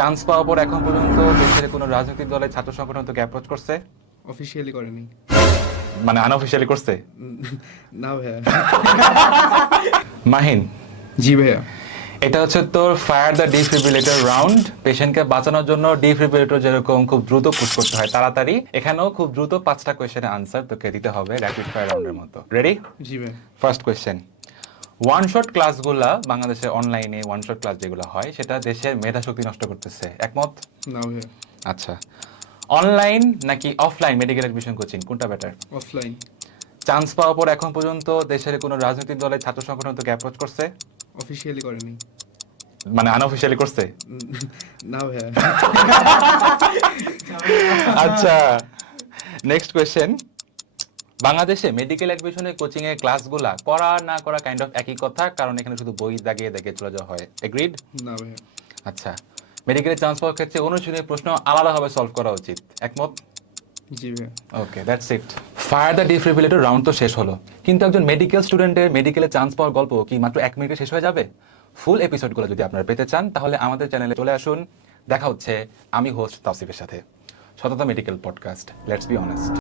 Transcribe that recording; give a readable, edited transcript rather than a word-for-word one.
Chance পাওয়ার পর এখন পর্যন্ত দেশের কোনো রাজনৈতিক দলের ছাত্র সংগঠন তোকে অ্যাপ্রোচ করছে? অফিসিয়ালি করেনি। মানে আনঅফিসিয়ালি করছে? না ভাইয়া। মাহিন, জি ভাইয়া। এটা হচ্ছে তোর ফায়ার দ্য ডিফিব্রিলেটর রাউন্ড। পেশেন্টকে বাঁচানোর জন্য ডিফিব্রিলেটর যেরকম খুব দ্রুত পুশ করতে হয় তাড়াতাড়ি, এখানেও খুব দ্রুত 5টা কোয়েশ্চেনের আনসার তোকে দিতে হবে র্যাপিড ফায়ার রাউন্ডের মতো। রেডি? জি ভাইয়া। ফার্স্ট কোয়েশ্চেন, ওয়ান শট ক্লাসগুলা বাংলাদেশে অনলাইনে ওয়ান শট ক্লাস যেগুলো হয় সেটা দেশের মেধা শক্তি নষ্ট করতেছে, একমত? না ভাইয়া। আচ্ছা, অনলাইন নাকি অফলাইন মেডিকেল এডমিশন কোচিং কোনটা বেটার? অফলাইন। চান্স পাওয়ার পর এখন পর্যন্ত দেশের কোনো রাজনৈতিক দলের ছাত্র সংগঠন তোকে অ্যাপ্রোচ করছে? অফিসিয়ালি করেনি। মানে আনঅফিসিয়ালি করছে? না ভাইয়া। আচ্ছা, নেক্সট কোয়েশ্চেন, বাংলাদেশে মেডিকেল অ্যাডমিশনের কোচিং এর ক্লাসগুলা করা না করা কাইন্ড অফ একই কথা, কারণ এখানে শুধু বই দাগিয়ে দাগিয়ে চলে যাওয়া হয়। এগ্রিড? না ভাইয়া। আচ্ছা, মেডিকেলের চান্স পাওয়ার ক্ষেত্রে অনুশীলনী প্রশ্ন আলাদাভাবে সলভ করা উচিত, একমত? জি ভাইয়া। Okay, that's it. Fire the defibrillator round তো শেষ হলো, কিন্তু একজন মেডিকেল স্টুডেন্টের মেডিকেলে চান্স পাওয়ার গল্প কি মাত্র 1 মিনিটে শেষ হয়ে যাবে? ফুল এপিসোডগুলো যদি আপনারা পেতে চান তাহলে আমাদের চ্যানেলে চলে আসুন। দেখা হচ্ছে আমি হোস্ট তাওসিফের সাথে। সততা medical podcast, let's be honest.